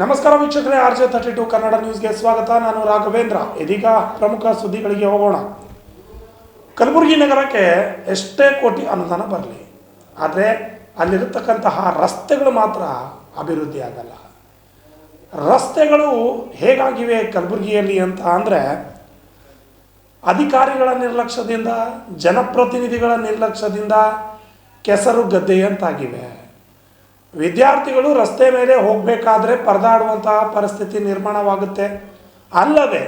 ನಮಸ್ಕಾರ ವೀಕ್ಷಕರೇ, RJ32 ಕನ್ನಡ ನ್ಯೂಸ್ಗೆ ಸ್ವಾಗತ. ನಾನು ರಾಘವೇಂದ್ರ. ಇದೀಗ ಪ್ರಮುಖ ಸುದ್ದಿಗಳಿಗೆ ಹೋಗೋಣ. ಕಲಬುರಗಿ ನಗರಕ್ಕೆ ಎಷ್ಟೇ ಕೋಟಿ ಅನುದಾನ ಬರಲಿ, ಆದರೆ ಅಲ್ಲಿರತಕ್ಕಂತಹ ರಸ್ತೆಗಳು ಮಾತ್ರ ಅಭಿವೃದ್ಧಿ ಆಗಲ್ಲ. ರಸ್ತೆಗಳು ಹೇಗಾಗಿವೆ ಕಲಬುರಗಿಯಲ್ಲಿ ಅಂತ ಅಂದರೆ, ಅಧಿಕಾರಿಗಳ ನಿರ್ಲಕ್ಷ್ಯದಿಂದ, ಜನಪ್ರತಿನಿಧಿಗಳ ನಿರ್ಲಕ್ಷ್ಯದಿಂದ ಕೆಸರು ಗದ್ದೆಯಂತಾಗಿವೆ. ವಿದ್ಯಾರ್ಥಿಗಳು ರಸ್ತೆ ಮೇಲೆ ಹೋಗಬೇಕಾದ್ರೆ ಪರದಾಡುವಂತಹ ಪರಿಸ್ಥಿತಿ ನಿರ್ಮಾಣವಾಗುತ್ತೆ. ಅಲ್ಲದೆ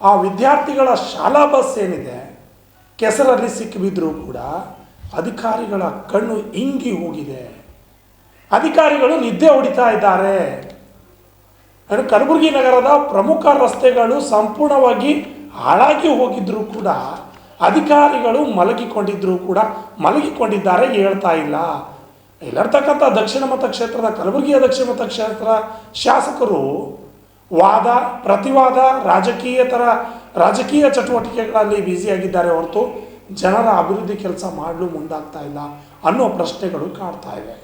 ಆ ವಿದ್ಯಾರ್ಥಿಗಳ ಶಾಲಾ ಬಸ್ ಏನಿದೆ ಕೆಸರಲ್ಲಿ ಸಿಕ್ಕಿಬಿದ್ದರೂ ಕೂಡ ಅಧಿಕಾರಿಗಳ ಕಣ್ಣು ಇಂಗಿ ಹೋಗಿದೆ. ಅಧಿಕಾರಿಗಳು ನಿದ್ದೆ ಹೊಡಿತಾ ಇದ್ದಾರೆ. ಕಲಬುರಗಿ ನಗರದ ಪ್ರಮುಖ ರಸ್ತೆಗಳು ಸಂಪೂರ್ಣವಾಗಿ ಹಾಳಾಗಿ ಹೋಗಿದ್ರೂ ಕೂಡ ಅಧಿಕಾರಿಗಳು ಮಲಗಿಕೊಂಡಿದ್ದಾರೆ, ಹೇಳ್ತಾ ಇಲ್ಲ. ಇಲ್ಲಿರ್ತಕ್ಕಂಥ ದಕ್ಷಿಣ ಮತಕ್ಷೇತ್ರದ ಕಲಬುರಗಿಯ ದಕ್ಷಿಣ ಮತಕ್ಷೇತ್ರ ಶಾಸಕರು ವಾದ ಪ್ರತಿವಾದ ರಾಜಕೀಯ ಚಟುವಟಿಕೆಗಳಲ್ಲಿ ಬ್ಯುಸಿಯಾಗಿದ್ದಾರೆ ಹೊರತು ಜನರ ಅಭಿವೃದ್ಧಿ ಕೆಲಸ ಮಾಡಲು ಮುಂದಾಗ್ತಾ ಇಲ್ಲ ಅನ್ನೋ ಪ್ರಶ್ನೆಗಳು ಕಾಡ್ತಾ ಇವೆ.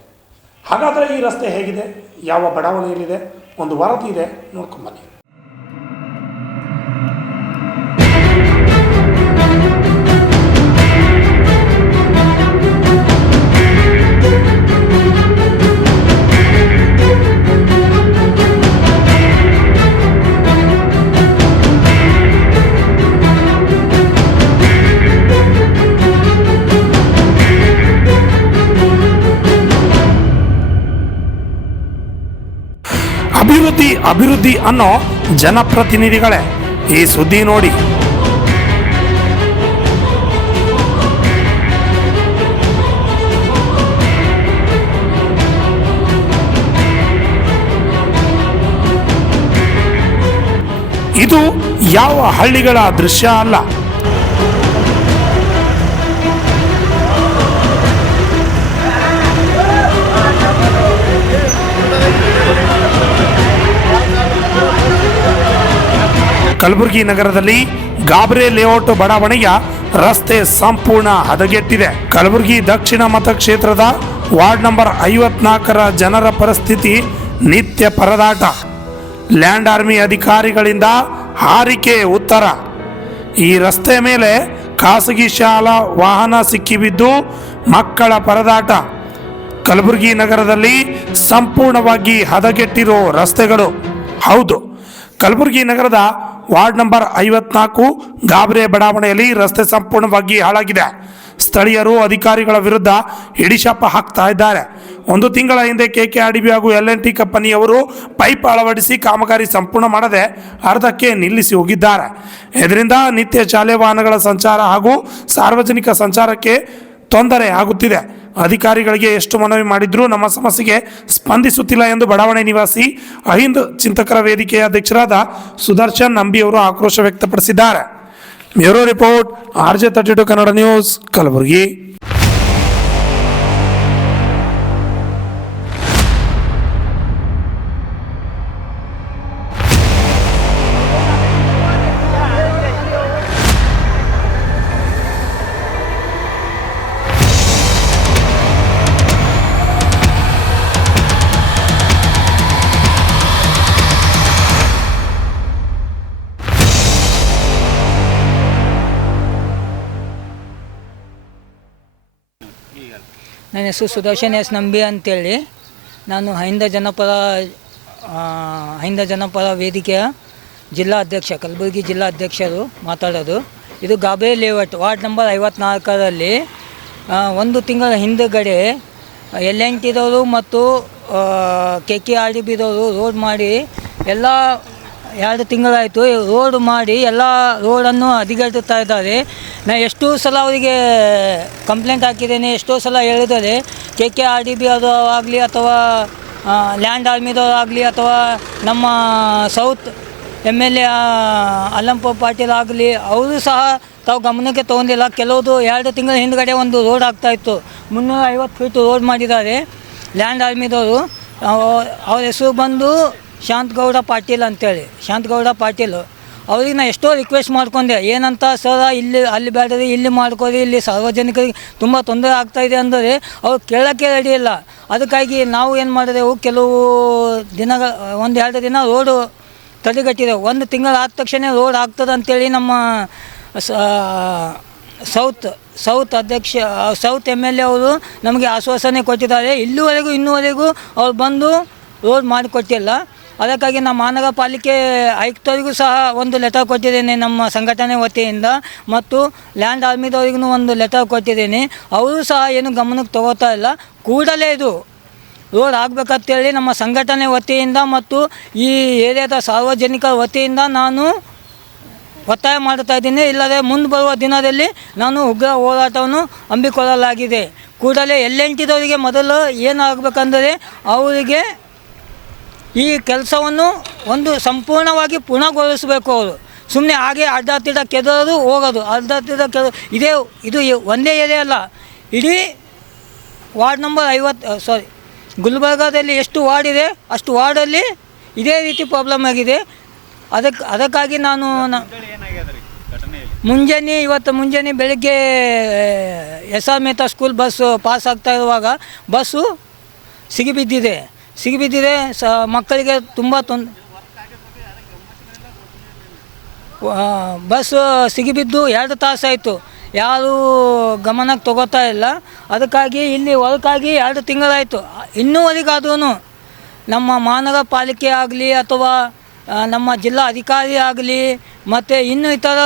ಹಾಗಾದರೆ ಈ ರಸ್ತೆ ಹೇಗಿದೆ, ಯಾವ ಬಡಾವಣೆಯಲ್ಲಿದೆ, ಒಂದು ವರದಿ ಇದೆ, ನೋಡ್ಕೊಂಬನ್ನಿ. ಅಭಿವೃದ್ಧಿ ಅನ್ನೋ ಜನಪ್ರತಿನಿಧಿಗಳೇ ಈ ಸುದ್ದಿ ನೋಡಿ. ಇದು ಯಾವ ಹಳ್ಳಿಗಳ ದೃಶ್ಯ ಅಲ್ಲ. ಕಲಬುರಗಿ ನಗರದಲ್ಲಿ ಗಾಬ್ರೆ ಲೇಔಟ್ ಬಡಾವಣೆಯ ರಸ್ತೆ ಸಂಪೂರ್ಣ ಹದಗೆಟ್ಟಿದೆ. ಕಲಬುರಗಿ ದಕ್ಷಿಣ ಮತಕ್ಷೇತ್ರದ ವಾರ್ಡ್ ನಂಬರ್ 54ರ ಜನರ ಪರಿಸ್ಥಿತಿ ನಿತ್ಯ ಪರದಾಟ. ಲ್ಯಾಂಡ್ ಆರ್ಮಿ ಅಧಿಕಾರಿಗಳಿಂದ ಹಾರಿಕೆ ಉತ್ತರ. ಈ ರಸ್ತೆ ಮೇಲೆ ಖಾಸಗಿ ಶಾಲಾ ವಾಹನ ಸಿಕ್ಕಿಬಿದ್ದು ಮಕ್ಕಳ ಪರದಾಟ. ಕಲಬುರಗಿ ನಗರದಲ್ಲಿ ಸಂಪೂರ್ಣವಾಗಿ ಹದಗೆಟ್ಟಿರೋ ರಸ್ತೆಗಳು. ಹೌದು, ಕಲಬುರಗಿ ನಗರದ ವಾರ್ಡ್ ನಂಬರ್ 54 ಗಾಬ್ರೆ ಬಡಾವಣೆಯಲ್ಲಿ ರಸ್ತೆ ಸಂಪೂರ್ಣವಾಗಿ ಹಾಳಾಗಿದೆ. ಸ್ಥಳೀಯರು ಅಧಿಕಾರಿಗಳ ವಿರುದ್ಧ ಹಿಡಿಶಾಪ ಹಾಕ್ತಾ ಇದ್ದಾರೆ. ಒಂದು ತಿಂಗಳ ಹಿಂದೆ KKRDB ಹಾಗೂ L&T ಕಂಪನಿಯವರು ಪೈಪ್ ಅಳವಡಿಸಿ ಕಾಮಗಾರಿ ಸಂಪೂರ್ಣ ಮಾಡದೆ ಅರ್ಧಕ್ಕೆ ನಿಲ್ಲಿಸಿ ಹೋಗಿದ್ದಾರೆ. ಇದರಿಂದ ನಿತ್ಯ ಶಾಲೆ ವಾಹನಗಳ ಸಂಚಾರ ಹಾಗೂ ಸಾರ್ವಜನಿಕ ಸಂಚಾರಕ್ಕೆ ತೊಂದರೆ ಆಗುತ್ತಿದೆ. ಅಧಿಕಾರಿಗಳಿಗೆ ಎಷ್ಟು ಮನವಿ ಮಾಡಿದ್ರೂ ನಮ್ಮ ಸಮಸ್ಯೆಗೆ ಸ್ಪಂದಿಸುತ್ತಿಲ್ಲ ಎಂದು ಬಡಾವಣೆ ನಿವಾಸಿ ಅಹಿಂದ್ ಚಿಂತಕರ ವೇದಿಕೆಯ ಅಧ್ಯಕ್ಷರಾದ ಸುದರ್ಶನ್ ನಂಬಿ ಅವರು ಆಕ್ರೋಶ ವ್ಯಕ್ತಪಡಿಸಿದ್ದಾರೆ. Bureau report, RJ32 Kannada news, Kalaburagi. ನನ್ನ ಹೆಸರು ಸುದರ್ಶನ್ ಎಸ್ ನಂಬಿ ಅಂತೇಳಿ. ನಾನು ಹೈಂದ ಜನಪದ ವೇದಿಕೆಯ ಜಿಲ್ಲಾ ಅಧ್ಯಕ್ಷ, ಕಲಬುರಗಿ ಜಿಲ್ಲಾ ಅಧ್ಯಕ್ಷರು ಮಾತಾಡೋದು. ಇದು ಗಾಬ್ರೆ ಲೇಔಟ್ ವಾರ್ಡ್ ನಂಬರ್ 54ರಲ್ಲಿ ಒಂದು ತಿಂಗಳ ಹಿಂದುಗಡೆ L&Tದವರು ಮತ್ತು KKRDBದವರು ರೋಡ್ ಮಾಡಿ ಎಲ್ಲ 2 ತಿಂಗಳಾಯಿತು ರೋಡ್ ಮಾಡಿ ಎಲ್ಲ ರೋಡನ್ನು ಹದಗೆಡುತ್ತಾ ಇದ್ದಾರೆ. ನಾನು ಎಷ್ಟೋ ಸಲ ಅವರಿಗೆ ಕಂಪ್ಲೇಂಟ್ ಹಾಕಿದ್ದೇನೆ, ಎಷ್ಟೋ ಸಲ ಹೇಳಿದರೆ KKRDB ಅದು ಆಗಲಿ ಅಥವಾ ಲ್ಯಾಂಡ್ ಆರ್ಮಿದವರಾಗಲಿ ಅಥವಾ ನಮ್ಮ ಸೌತ್ MLA ಅಲ್ಲಂಪ ಪಾಟೀಲ್ ಆಗಲಿ ಅವರು ಸಹ ತಾವು ಗಮನಕ್ಕೆ ತೊಗೊಂಡಿಲ್ಲ. ಕೆಲವುದು 2 ತಿಂಗಳ ಹಿಂದುಗಡೆ ಒಂದು ರೋಡ್ ಆಗ್ತಾಯಿತ್ತು, 350 ಫೀಟ್ ರೋಡ್ ಮಾಡಿದ್ದಾರೆ ಲ್ಯಾಂಡ್ ಆರ್ಮಿದವರು. ಅವ್ರ ಹೆಸರು ಬಂದು ಶಾಂತಗೌಡ ಪಾಟೀಲ್ ಅಂತೇಳಿ. ಶಾಂತಗೌಡ ಪಾಟೀಲ್ ಅವ್ರಿಗೆ ನಾನು ಎಷ್ಟೋ ರಿಕ್ವೆಸ್ಟ್ ಮಾಡ್ಕೊಂಡೆ, ಏನಂತ ಸರ್ ಇಲ್ಲಿ ಅಲ್ಲಿ ಬೇಡ್ರಿ, ಇಲ್ಲಿ ಮಾಡ್ಕೊರಿ, ಇಲ್ಲಿ ಸಾರ್ವಜನಿಕರಿಗೆ ತುಂಬ ತೊಂದರೆ ಆಗ್ತಾಯಿದೆ ಅಂದರೆ ಅವ್ರು ಕೇಳೋಕ್ಕೆ ರೆಡಿ ಇಲ್ಲ. ಅದಕ್ಕಾಗಿ ನಾವು ಏನು ಮಾಡಿದೆವು, ಕೆಲವು ದಿನಗಳ 1-2 ದಿನ ರೋಡು ತಡೆಗಟ್ಟಿದೆವು. 1 ತಿಂಗಳು ಆದ ತಕ್ಷಣ ರೋಡ್ ಆಗ್ತದೆ ಅಂತೇಳಿ ನಮ್ಮ ಸೌತ್ ಅಧ್ಯಕ್ಷ ಸೌತ್ MLA ಅವರು ನಮಗೆ ಆಶ್ವಾಸನೆ ಕೊಟ್ಟಿದ್ದಾರೆ. ಇನ್ನೂವರೆಗೂ ಅವ್ರು ಬಂದು ರೋಡ್ ಮಾಡಿಕೊಟ್ಟಿಲ್ಲ. ಅದಕ್ಕಾಗಿ ನಮ್ಮ ಮಹಾನಗರ ಪಾಲಿಕೆ ಆಯುಕ್ತರಿಗೂ ಸಹ ಒಂದು ಲೆಟರ್ ಕೊಟ್ಟಿದ್ದೇನೆ ನಮ್ಮ ಸಂಘಟನೆ ವತಿಯಿಂದ, ಮತ್ತು ಲ್ಯಾಂಡ್ ಆರ್ಮಿದವರಿಗೂ ಒಂದು ಲೆಟರ್ ಕೊಟ್ಟಿದ್ದೀನಿ. ಅವರು ಸಹ ಏನು ಗಮನಕ್ಕೆ ತಗೋತಾ ಇಲ್ಲ. ಕೂಡಲೇ ಇದು ರೋಡ್ ಆಗಬೇಕಂತೇಳಿ ನಮ್ಮ ಸಂಘಟನೆ ವತಿಯಿಂದ ಮತ್ತು ಈ ಏರಿಯಾದ ಸಾರ್ವಜನಿಕರ ವತಿಯಿಂದ ನಾನು ಒತ್ತಾಯ ಮಾಡ್ತಾ ಇದ್ದೀನಿ. ಇಲ್ಲದೆ ಮುಂದೆ ಬರುವ ದಿನದಲ್ಲಿ ನಾನು ಉಗ್ರ ಹೋರಾಟವನ್ನು ಹಮ್ಮಿಕೊಳ್ಳಲಾಗಿದೆ. ಕೂಡಲೇ LNTದವರಿಗೆ ಮೊದಲು ಏನಾಗಬೇಕಂದರೆ ಅವರಿಗೆ ಈ ಕೆಲಸವನ್ನು ಒಂದು ಸಂಪೂರ್ಣವಾಗಿ ಪೂರ್ಣಗೊಳಿಸಬೇಕು. ಅವರು ಸುಮ್ಮನೆ ಹಾಗೆ ಅಡ್ಡಾತಿಡ ಕೆದರೋದು ಹೋಗೋದು, ಅಡ್ಡಾತಿಡ ಇದು ಒಂದೇ ಏರಿಯಾ ಅಲ್ಲ, ಇಡೀ ವಾರ್ಡ್ ನಂಬರ್ 50 ಗುಲ್ಬರ್ಗಾದಲ್ಲಿ ಎಷ್ಟು ವಾರ್ಡ್ ಇದೆ ಅಷ್ಟು ವಾರ್ಡಲ್ಲಿ ಇದೇ ರೀತಿ ಪ್ರಾಬ್ಲಮ್ ಆಗಿದೆ. ಅದಕ್ಕಾಗಿ ನಾನು ಮುಂಜಾನೆ ಬೆಳಗ್ಗೆ SR Mehta school bus pass ಆಗ್ತಾ ಇರುವಾಗ ಬಸ್ಸು ಸಿಗಿಬಿದ್ದಿದೆ. ಮಕ್ಕಳಿಗೆ ತುಂಬ ಬಸ್ ಸಿಗಿಬಿದ್ದು 2 ತಾಸಾಯಿತು, ಯಾರೂ ಗಮನಕ್ಕೆ ತಗೋತಾ ಇಲ್ಲ. ಅದಕ್ಕಾಗಿ ಇಲ್ಲಿ ಹೊರಕಾಗಿ 2 ತಿಂಗಳಾಯಿತು. ಇನ್ನೂವರೆಗಾದ್ರೂ ನಮ್ಮ ಮಹಾನಗರ ಪಾಲಿಕೆ ಆಗಲಿ ಅಥವಾ ನಮ್ಮ ಜಿಲ್ಲಾ ಅಧಿಕಾರಿ ಆಗಲಿ ಮತ್ತು ಇನ್ನು ಇತರ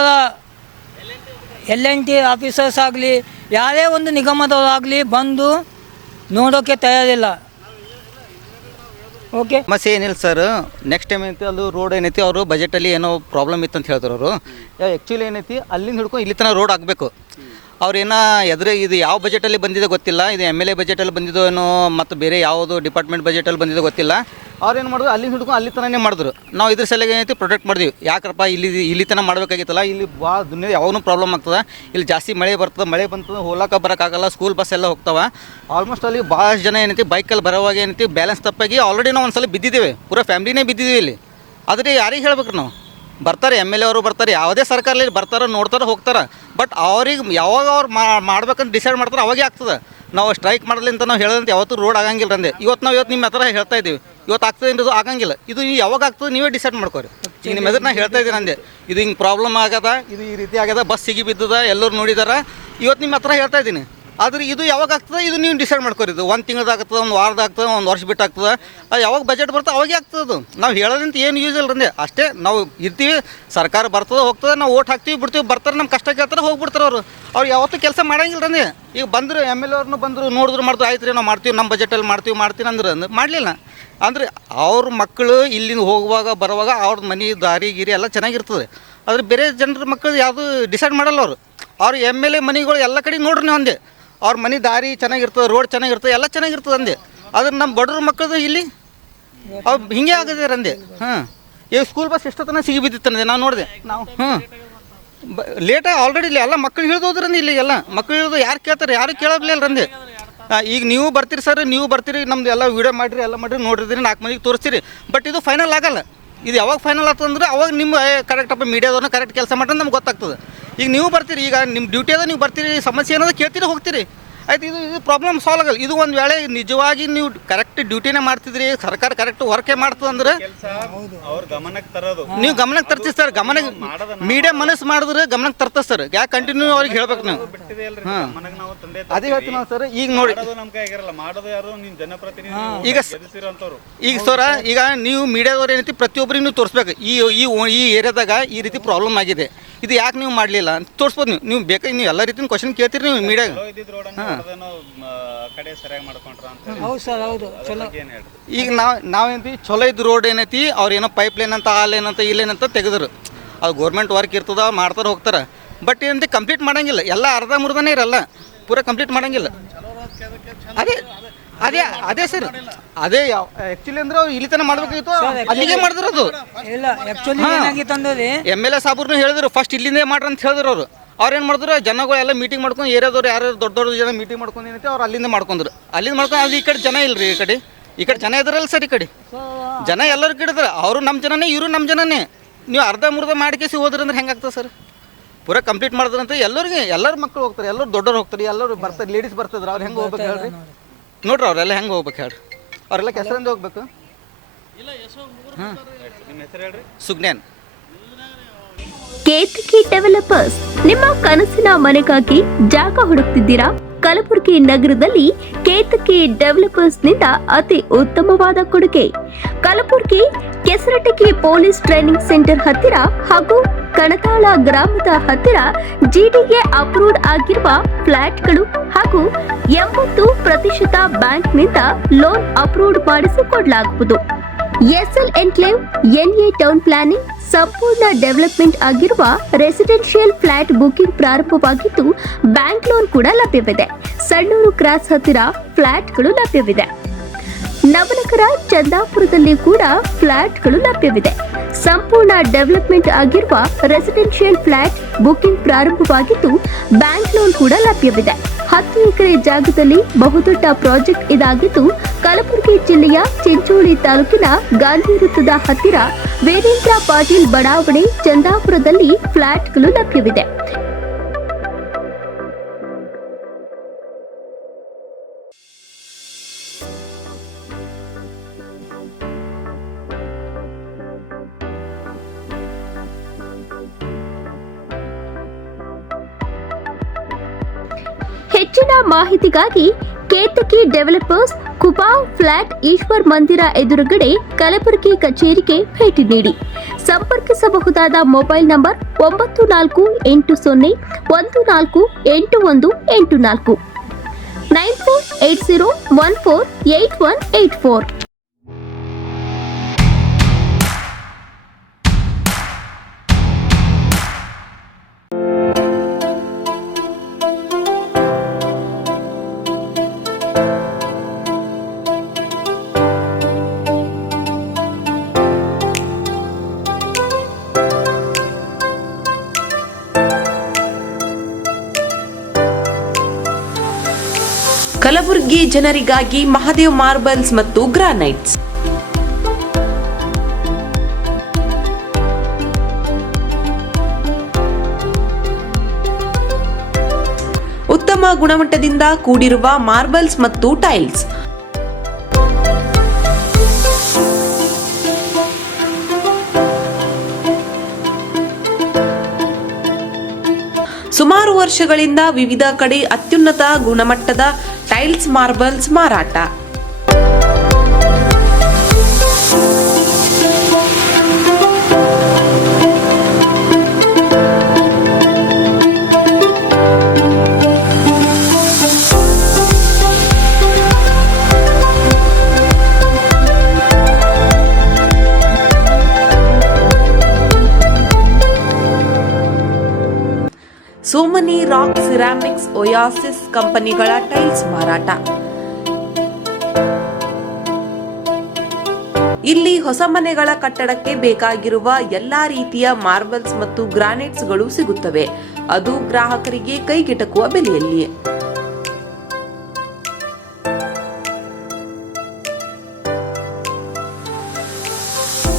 LNT ಆಫೀಸರ್ಸ್ ಆಗಲಿ, ಯಾರೇ ಒಂದು ನಿಗಮದವರಾಗಲಿ ಬಂದು ನೋಡೋಕ್ಕೆ ತಯಾರಿಲ್ಲ. ಓಕೆ, ಸಮಸ್ಯೆ ಏನಿಲ್ಲ ಸರ್. ನೆಕ್ಸ್ಟ್ ಟೈಮ್ ಏನೈತಿ ಅದು ರೋಡ್ ಏನೈತಿ ಅವರು ಬಜೆಟಲ್ಲಿ ಏನೋ ಪ್ರಾಬ್ಲಮ್ ಇತ್ತು ಅಂತ ಹೇಳ್ತಾರೆ ಅವರು. ಆ್ಯಕ್ಚುಲಿ ಏನೈತಿ ಅಲ್ಲಿಂದ ಹಿಡ್ಕೊಂಡು ಇಲ್ಲಿ ತನಕ ರೋಡ್ ಆಗಬೇಕು. ಅವ್ರೇನೋ ಇದು ಯಾವ ಬಜೆಟಲ್ಲಿ ಬಂದಿದೆ ಗೊತ್ತಿಲ್ಲ, ಇದು MLA ಬಜೆಟಲ್ಲಿ ಬಂದಿದ್ದೋ ಏನೋ ಮತ್ತು ಬೇರೆ ಯಾವುದು ಡಿಪಾರ್ಟ್ಮೆಂಟ್ ಬಜೆಟಲ್ಲಿ ಬಂದಿದ್ದೋ ಗೊತ್ತಿಲ್ಲ. ಅವ್ರೇನು ಮಾಡಿದ್ರು ಅಲ್ಲಿಂದ ಹಿಡ್ಕೊಂಡು ಅಲ್ಲಿ ತನಕ ಮಾಡಿದ್ರು. ನಾವು ಇದ್ರ ಸಲುವಾಗಿ ಏನೈತಿ ಪ್ರೊಟೆಕ್ಟ್ ಮಾಡಿದ್ವಿ. ಯಾಕಪ್ಪ ಇಲ್ಲಿ ತನಕ ಮಾಡಬೇಕಾಗಿತ್ತಲ್ಲ, ಇಲ್ಲಿ ಭಾಳ ದುನಿಯಾ ಯಾವಾಗೂ ಪ್ರಾಬ್ಲಮ್ ಆಗ್ತದೆ. ಇಲ್ಲಿ ಜಾಸ್ತಿ ಮಳೆ ಬರ್ತದೆ, ಮಳೆ ಬಂತು ಹೋಲಕ್ಕೆ ಬರೋಕ್ಕಾಗಲ್ಲ, ಸ್ಕೂಲ್ ಬಸ್ ಎಲ್ಲ ಹೋಗ್ತಾವೆ. ಆಲ್ಮೋಸ್ಟ್ ಅಲ್ಲಿ ಭಾಳಷ್ಟು ಜನ ಏನೈತಿ ಬೈಕಲ್ಲಿ ಬರೋವಾಗ ಏನೈತಿ ಬ್ಯಾಲೆನ್ಸ್ ತಪ್ಪಾಗಿ ಆಲ್ರೆಡಿ ನಾವು ಒಂದು ಸಲ ಬಿದ್ದಿದ್ದೇವೆ, ಪೂರಾ ಫ್ಯಾಮ್ಲಿನೇ ಬಿದ್ದಿದ್ದೀವಿ ಇಲ್ಲಿ. ಆದರೆ ಯಾರಿಗೆ ಹೇಳ್ಬೇಕು ನಾವು? ಬರ್ತಾರೆ MLA ಅವರು ಬರ್ತಾರೆ, ಯಾವುದೇ ಸರ್ಕಾರದಲ್ಲಿ ಬರ್ತಾರೆ, ನೋಡ್ತಾರೆ, ಹೋಗ್ತಾರೆ. ಬಟ್ ಅವ್ರಿಗೆ ಯಾವಾಗ ಅವ್ರು ಮಾಡ್ಬೇಕಂತ ಡಿಸೈಡ್ ಮಾಡ್ತಾರೆ ಅವಾಗೇ ಆಗ್ತದೆ. ನಾವು ಸ್ಟ್ರೈಕ್ ಮಾಡಲಿ ಅಂತ ನಾವು ಹೇಳೋದಂತ ಯಾವತ್ತೂ ರೋಡ್ ಆಗಂಗಿಲ್ಲ ಅಂದೆ. ಇವತ್ತು ನಿಮ್ಮ ಹತ್ರ ಹೇಳ್ತಾ ಇದ್ದೀವಿ, ಇವತ್ತು ಆಗ್ತದೆ ಇದು ಆಗಂಗಿಲ್ಲ. ಇದು ಯಾವಾಗ ಆಗ್ತದೆ ನೀವೇ ಡಿಸೈಡ್ ಮಾಡ್ಕೋರಿ. ಈಗ ನಿಮ್ಮ ಎದುರು ನಾನು ಹೇಳ್ತಾ ಇದ್ದೀನಿ ಅಂದೆ, ಇದು ಹಿಂಗೆ ಪ್ರಾಬ್ಲಮ್ ಆಗದ, ಇದು ಈ ರೀತಿ ಆಗ್ಯದ, ಬಸ್ ಸಿಗಿ ಬಿದ್ದದ, ಎಲ್ಲರೂ ನೋಡಿದಾರೆ. ಇವತ್ತು ನಿಮ್ಮ ಹತ್ರ ಹೇಳ್ತಾ ಇದ್ದೀನಿ. ಆದರೆ ಇದು ಯಾವಾಗ ಆಗ್ತದೆ ಇದು ನೀವು ಡಿಸೈಡ್ ಮಾಡ್ಕೊರಿ. ಇದು 1 ತಿಂಗಳದಾಗ್ತದೆ, 1 ವಾರದಾಗ್ತದೆ, 1 ವರ್ಷ ಬಿಟ್ಟು ಆಗ್ತದೆ. ಯಾವಾಗ ಬಜೆಟ್ ಬರ್ತದೆ ಅವಾಗೇ ಆಗ್ತದೆ. ಅದು ನಾವು ಹೇಳೋದಂತ ಏನು ಯೂಸ್ ಇಲ್ಲ ರಂದೆ. ಅಷ್ಟೇ ನಾವು ಇರ್ತೀವಿ, ಸರ್ಕಾರ ಬರ್ತದೆ ಹೋಗ್ತದೆ, ನಾವು ಓಟ್ ಹಾಕ್ತೀವಿ ಬಿಡ್ತೀವಿ, ಬರ್ತಾರೆ, ನಮ್ಮ ಕಷ್ಟ ಕೇಳ್ತಾರೆ, ಹೋಗ್ಬಿಡ್ತಾರೆ ಅವ್ರು ಯಾವತ್ತೂ ಕೆಲಸ ಮಾಡಂಗಿಲ್ಲ ರಂದೆ. ಈಗ ಬಂದರು MLA ಅವ್ರನ್ನೂ ಬಂದರು, ನೋಡಿದ್ರು ಮಾಡಿದ್ರು, ಆಯ್ತು ರೀ ನಾವು ಮಾಡ್ತೀವಿ, ನಮ್ಮ ಬಜೆಟಲ್ಲಿ ಮಾಡ್ತೀನಿ ಅಂದ್ರೆ ಮಾಡಲಿಲ್ಲ ಅಂದರೆ ಅವ್ರ ಮಕ್ಕಳು ಇಲ್ಲಿಂದ ಹೋಗುವಾಗ ಬರುವಾಗ ಅವ್ರ ಮನೆ ದಾರಿ ಗಿರಿ ಎಲ್ಲ ಚೆನ್ನಾಗಿರ್ತದೆ. ಆದರೆ ಬೇರೆ ಜನರ ಮಕ್ಕಳು ಯಾವುದು ಡಿಸೈಡ್ ಮಾಡಲ್ಲ ಅವ್ರು MLA ಮನೆಗಳು ಎಲ್ಲ ಕಡೆ ನೋಡ್ರಿ ನೀವು ಅಂದೆ. ಅವ್ರ ಮನೆ ದಾರಿ ಚೆನ್ನಾಗಿರ್ತದೆ, ರೋಡ್ ಚೆನ್ನಾಗಿರ್ತದೆ, ಎಲ್ಲ ಚೆನ್ನಾಗಿರ್ತದೆ ಅಂದೆ. ಆದರೆ ನಮ್ಮ ಬಡವ್ರ ಮಕ್ಕಳದು ಇಲ್ಲಿ ಅವ್ರು ಹಿಂಗೆ ಆಗದೆ ಅಂದೆ. ಈಗ ಸ್ಕೂಲ್ ಬಸ್ ಎಷ್ಟೊತ್ತನ ಸಿಗಿ ಬಿದ್ದಿತ್ತಂದೆ ನಾವು ನೋಡಿದೆ. ನಾವು ಲೇಟಾಗಿ ಆಲ್ರೆಡಿ ಇಲ್ಲಿ ಎಲ್ಲ ಮಕ್ಕಳು ಹಿಡಿದೋದ್ರಂದು ಇಲ್ಲಿ ಎಲ್ಲ ಮಕ್ಕಳು ಹಿಡಿದು ಯಾರು ಕೇಳ್ತಾರೆ, ಯಾರು ಕೇಳೋದಿಲ್ಲ ರಂದೆ. ಈಗ ನೀವು ಬರ್ತೀರಿ ಸರ್, ನೀವು ಬರ್ತೀರಿ, ನಮ್ದು ಎಲ್ಲ ವೀಡಿಯೋ ಮಾಡಿರಿ, ಎಲ್ಲ ಮಾಡಿರಿ, ನೋಡಿರಿ, 4 ಮಂದಿಗೆ ತೋರಿಸ್ತೀರಿ. ಬಟ್ ಇದು ಫೈನಲ್ ಆಗಲ್ಲ. ಇದು ಯಾವಾಗ ಫೈನಲ್ ಆಗ್ತದಂದ್ರೆ ಅವಾಗ ನಿಮ್ಮ ಕರೆಕ್ಟಪ್ಪ ಮೀಡಿಯಾದವ್ರನ್ನ ಕರೆಕ್ಟ್ ಕೆಲಸ ಮಾಡ್ರೆ ನಮ್ಗೆ ಗೊತ್ತಾಗ್ತದೆ. ಈಗ ನೀವು ಬರ್ತೀರಿ, ಈಗ ನಿಮ್ಮ ಡ್ಯೂಟಿ ಅದ, ನೀವು ಬರ್ತೀರಿ, ಸಮಸ್ಯೆ ಏನದ ಕೇಳ್ತೀರಿ, ಹೋಗ್ತೀರಿ, ಆಯ್ತು. ಇದು ಪ್ರಾಬ್ಲಮ್ ಸಾಲ್ವ್ ಆಗಲ್ಲ. ಇದು ಒಂದು ವೇಳೆ ನಿಜವಾಗಿ ನೀವು ಕರೆಕ್ಟ್ ಡ್ಯೂಟಿನೇ ಮಾಡ್ತಿದ್ರಿ, ಸರ್ಕಾರ ಕರೆಕ್ಟ್ ವರ್ಕೇ ಮಾಡ್ತದೆ ಅಂದ್ರೆ ನೀವು ಗಮನಕ್ಕೆ ತರ್ತೀವಿ ಸರ್. ಗಮನಕ್ಕೆ ಮೀಡಿಯಾ ಮನಸ್ಸು ಮಾಡಿದ್ರೆ ಗಮನಕ್ಕೆ ತರ್ತದೆ ಸರ್. ಯಾಕೆ ಕಂಟಿನ್ಯೂ ಅವ್ರಿಗೆ ಹೇಳ್ಬೇಕು ನೀವು? ಅದೇ ಹೇಳ್ತೀವಿ ನಾವು ಸರ್. ಈಗ ನೋಡಿ ಈಗ ಸರ, ಈಗ ನೀವು ಮೀಡಿಯಾದವ್ರು ಏನೈತಿ ಪ್ರತಿಯೊಬ್ಬರಿಗೆ ನೀವು ತೋರಿಸ್ಬೇಕು. ಈ ಏರಿಯಾದಾಗ ಈ ರೀತಿ ಪ್ರಾಬ್ಲಮ್ ಆಗಿದೆ, ಇದು ಯಾಕೆ ನೀವು ಮಾಡಲಿಲ್ಲ ಅಂತ ತೋರಿಸ್ಬೋದು. ನೀವು ಬೇಕಾಗಿ ನೀವು ಎಲ್ಲ ರೀತಿಯ ಕ್ವಶನ್ ಕೇಳ್ತೀರಿ ನೀವು ಮೀಡಿಯಾಗ. ಈಗ ನಾವೇಂತಿ ಚಲೋ ಇದ್ದು ರೋಡ್ ಏನೈತಿ, ಅವ್ರು ಏನೋ ಪೈಪ್ ಲೈನ್ ಅಂತ, ಆ ಲೈನ್ ಅಂತ, ಈ ಲೈನ್ ಅಂತ ತೆಗೆದ್ರು. ಅದು ಗೌರ್ಮೆಂಟ್ ವರ್ಕ್ ಇರ್ತದ, ಮಾಡ್ತಾರೆ, ಹೋಗ್ತಾರೆ. ಬಟ್ ಏನಂತ ಕಂಪ್ಲೀಟ್ ಮಾಡಂಗಿಲ್ಲ, ಎಲ್ಲ ಅರ್ಧ ಮುರ್ಧನೇ ಇರಲ್ಲ, ಪೂರ ಕಂಪ್ಲೀಟ್ ಮಾಡಂಗಿಲ್ಲ. ಅದೇ ಸರ್, ಅದೇ ಆ್ಯಕ್ಚುಲಿ ಅಂದ್ರೆ ಅವ್ರು ಇಲ್ಲಿ ತನಕ ಮಾಡ್ಬೇಕಾಗಿತ್ತು, ಅಲ್ಲಿಗೆ ಮಾಡಿದ್ರು. MLA ಸಾಬ್ರು ಹೇಳಿದ್ರು ಫಸ್ಟ್ ಇಲ್ಲಿಂದೇ ಮಾಡ್ರಿ ಅಂತ ಹೇಳಿದ್ರು. ಅವ್ರೇನು ಮಾಡಿದ್ರು, ಜನಗಳು ಎಲ್ಲ ಮೀಟಿಂಗ್ ಮಾಡ್ಕೊಂಡು, ಏರಿಯಾದವ್ರು ಯಾರು ದೊಡ್ಡ ಜನ ಮೀಟಿಂಗ್ ಮಾಡ್ಕೊಂಡು ಏನೈತಿ ಅವ್ರು ಅಲ್ಲಿಂದ ಮಾಡ್ಕೊಂಡ್ರು. ಅಲ್ಲಿಂದ ಮಾಡ್ಕೊಂಡು ಅಲ್ಲಿ ಈ ಕಡೆ ಜನ ಇಲ್ರಿ, ಈ ಕಡೆ ಜನ ಇದ್ರಲ್ಲ ಸರ್. ಈ ಕಡೆ ಜನ ಎಲ್ಲರೂ ಕಡೆ ಇದ್ದಾರೆ. ಅವರು ನಮ್ಮ ಜನನೇ, ಇವರು ನಮ್ಮ ಜನನೇ. ನೀವು ಅರ್ಧ ಮುರ್ಧ ಮಾಡ್ಕೇಸಿ ಹೋದ್ರಂದ್ರೆ ಹೆಂಗಾಗ್ತದೆ ಸರ್? ಪೂರಾ ಕಂಪ್ಲೀಟ್ ಮಾಡಿದ್ರಂತ ಎಲ್ಲರೂ ಮಕ್ಕಳು ಹೋಗ್ತಾರೆ, ಎಲ್ಲರೂ ದೊಡ್ಡವ್ರು ಹೋಗ್ತಾರೆ, ಎಲ್ಲರೂ ಬರ್ತಾರೆ, ಲೇಡೀಸ್ ಬರ್ತಿದ್ರು. ಅವ್ರು ಹೆಂಗೆ ಹೋಗ್ಬೇಕು ಹೇಳ್ರಿ? ನೋಡ್ರಿ ಅವರೆಲ್ಲ ಹೆಂಗೆ ಹೋಗ್ಬೇಕು ಹೇಳ್ರಿ? ಅವರೆಲ್ಲ ಕೆಸರಿಂದ ಹೋಗ್ಬೇಕು. ಹಾಂ, ನಿಮ್ಮ ಹೆಸರು ಹೇಳ್ರಿ? ಸುಜ್ಞಾನ್. ಕೇತಕಿ ಡೆವಲಪರ್ಸ್, ನಿಮ್ಮ ಕನಸಿನ ಮನೆಗಾಗಿ ಜಾಗ ಹುಡುಕ್ತಿದ್ದೀರಾ? ಕಲಬುರಗಿ ನಗರದಲ್ಲಿ ಕೇತಕಿ ಡೆವಲಪರ್ಸ್ನಿಂದ ಅತಿ ಉತ್ತಮವಾದ ಕೊಡುಗೆ. ಕಲಬುರಗಿ ಕೆಸರಟಗಿ ಪೊಲೀಸ್ ಟ್ರೈನಿಂಗ್ ಸೆಂಟರ್ ಹತ್ತಿರ ಹಾಗೂ ಕಣತಾಳ ಗ್ರಾಮದ ಹತ್ತಿರ ಜಿಡಿಎ ಅಪ್ರೂವ್ಡ್ ಆಗಿರುವ ಫ್ಲಾಟ್ಗಳು ಹಾಗೂ 80% ಬ್ಯಾಂಕ್ನಿಂದ ಲೋನ್ ಅಪ್ರೂವ್ಡ್ ಮಾಡಿಸಿಕೊಡಲಾಗುವುದು. SL enclave, NA town planning, ಸಂಪೂರ್ಣ ಡೆವಲಪ್ಮೆಂಟ್ ಆಗಿರುವ ರೆಸಿಡೆನ್ಷಿಯಲ್ ಫ್ಲಾಟ್ ಬುಕಿಂಗ್ ಪ್ರಾರಂಭವಾಗಿದ್ದು ಬ್ಯಾಂಕ್ ಲೋನ್ ಕೂಡ ಲಭ್ಯವಿದೆ. ಸಣ್ಣೂರು ಕ್ರಾಸ್ ಹತ್ತಿರ ಫ್ಲಾಟ್ಗಳು ಲಭ್ಯವಿದೆ. ನವನಗರ ಚಂದಾಪುರದಲ್ಲಿ ಕೂಡ ಫ್ಲಾಟ್ಗಳು ಲಭ್ಯವಿದೆ. ಸಂಪೂರ್ಣ ಡೆವಲಪ್ಮೆಂಟ್ ಆಗಿರುವ ರೆಸಿಡೆನ್ಷಿಯಲ್ ಫ್ಲಾಟ್ ಬುಕಿಂಗ್ ಪ್ರಾರಂಭವಾಗಿದ್ದು ಬ್ಯಾಂಕ್ ಲೋನ್ ಕೂಡ ಲಭ್ಯವಿದೆ. 10 ಎಕರೆ ಜಾಗದಲ್ಲಿ ಬಹುದೊಡ್ಡ ಪ್ರಾಜೆಕ್ಟ್ ಇದಾಗಿದ್ದು ಕಲಬುರಗಿ ಜಿಲ್ಲೆಯ ಚಿಂಚೋಳಿ ತಾಲೂಕಿನ ಗಾಂಧಿ ವೃತ್ತದ ಹತ್ತಿರ ವೀರೇಂದ್ರ ಪಾಟೀಲ್ ಬಡಾವಣೆ ಚಂದಾಪುರದಲ್ಲಿ ಫ್ಲಾಟ್ಗಳು ಲಭ್ಯವಿದೆ. ಹೆಚ್ಚಿನ ಮಾಹಿತಿಗಾಗಿ ಕೇತಕಿ ಡೆವಲಪರ್ಸ್, ಕುಬಾವ್ ಫ್ಲಾಟ್, ಈಶ್ವರ್ ಮಂದಿರ ಎದುರುಗಡೆ ಕಲಬುರಗಿ ಕಚೇರಿಗೆ ಭೇಟಿ ನೀಡಿ. ಸಂಪರ್ಕಿಸಬಹುದಾದ ಮೊಬೈಲ್ ನಂಬರ್ 9480148184 9480148184. ಕಲಬುರಗಿ ಜನರಿಗಾಗಿ ಮಹಾದೇವ್ ಮಾರ್ಬಲ್ಸ್ ಮತ್ತು ಗ್ರಾನೈಟ್ಸ್. ಉತ್ತಮ ಗುಣಮಟ್ಟದಿಂದ ಕೂಡಿರುವ ಮಾರ್ಬಲ್ಸ್ ಮತ್ತು ಟೈಲ್ಸ್. ಸುಮಾರು ವರ್ಷಗಳಿಂದ ವಿವಿಧ ಕಡೆ ಅತ್ಯುನ್ನತ ಗುಣಮಟ್ಟದ ಟೈಲ್ಸ್, ಮಾರ್ಬಲ್ಸ್ ಮಾರಾಟ. ಸೋಮನಿ ರಾಕ್, ಸಿರಾಮಿಕ್ಸ್, ಒಯಾಸಿಸ್ ಕಂಪನಿಗಳ ಟೈಲ್ಸ್ ಮಾರಾಟ. ಇಲ್ಲಿ ಹೊಸ ಮನೆಗಳ ಕಟ್ಟಡಕ್ಕೆ ಬೇಕಾಗಿರುವ ಎಲ್ಲಾ ರೀತಿಯ ಮಾರ್ಬಲ್ಸ್ ಮತ್ತು ಗ್ರಾನೈಟ್ಸ್ಗಳು ಸಿಗುತ್ತವೆ, ಅದು ಗ್ರಾಹಕರಿಗೆ ಕೈಗೆಟಕುವ ಬೆಲೆಯಲ್ಲಿ.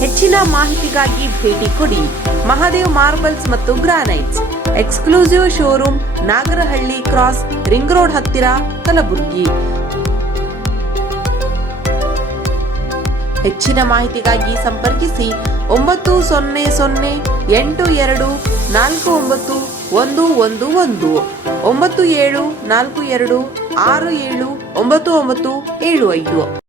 ಹೆಚ್ಚಿನ ಮಾಹಿತಿಗಾಗಿ ಭೇಟಿ ಕೊಡಿ. ಮಹಾದೇವ್ ಮಾರ್ಬಲ್ಸ್ ಮತ್ತು granites, exclusive showroom, Nagarahalli cross, ring road ಹತ್ತಿರ, ಕಲಬುರಗಿ. ಹೆಚ್ಚಿನ ಮಾಹಿತಿಗಾಗಿ ಸಂಪರ್ಕಿಸಿ 9008249111 9742679975.